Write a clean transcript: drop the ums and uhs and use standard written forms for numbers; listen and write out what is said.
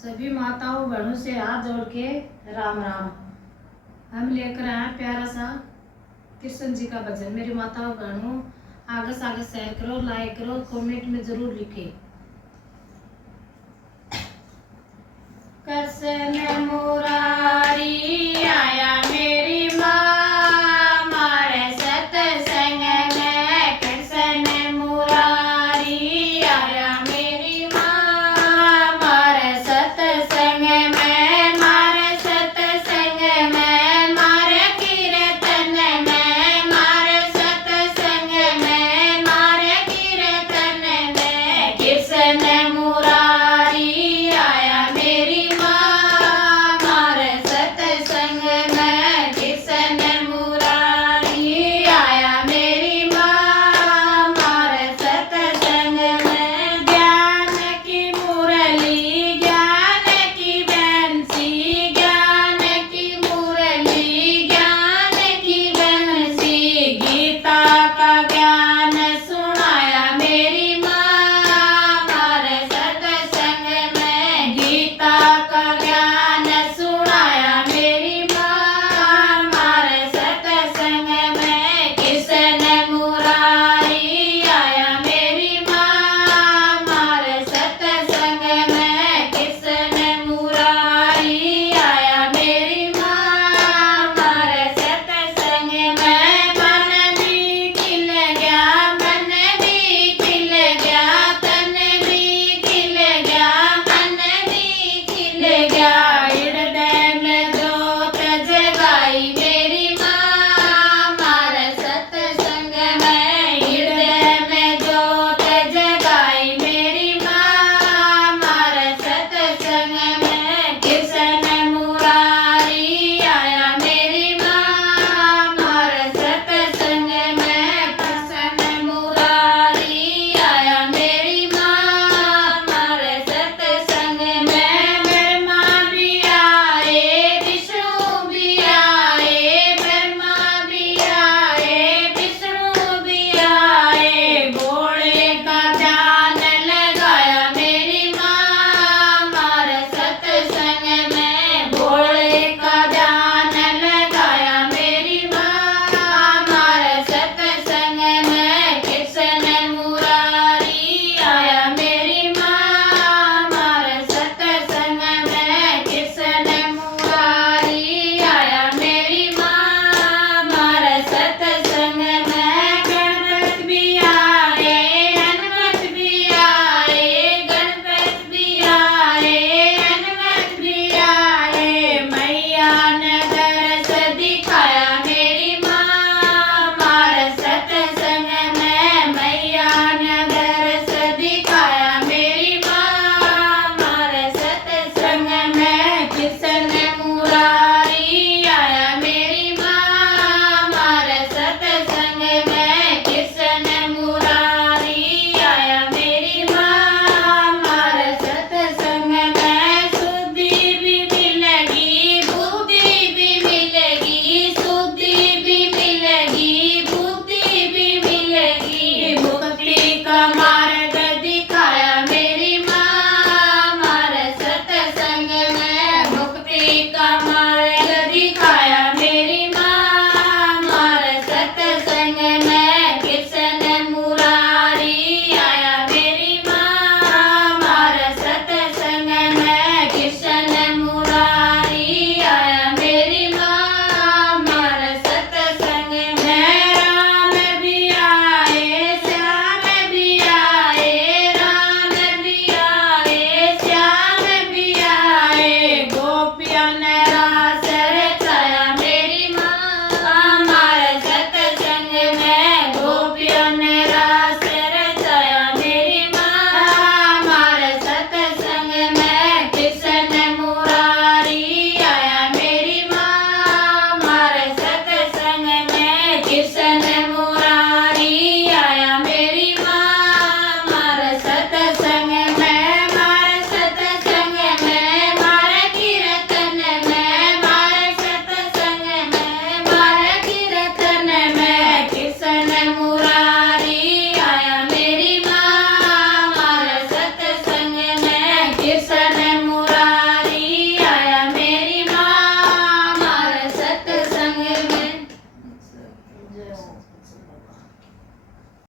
सभी माताओं बहनों से हाथ जोड़ के राम राम। हम लेकर आए प्यारा सा कृष्ण जी का भजन। मेरी माताओं बहनों आगे से आगे शेयर करो, लाइक करो, कमेंट में जरूर लिखे। कृष्ण मुरारी आया मेरी माँ मारे सत्संग में। कृष्ण मुरारी आया मेरी माँ मारे सत्संग में। मारे सत्संग में, मारे कीर्तन में। मारे सत्संग में, मारे कीर्तन में। कृष्ण मुरारी आया मेरी कृष्ण मुरारी दर्शन।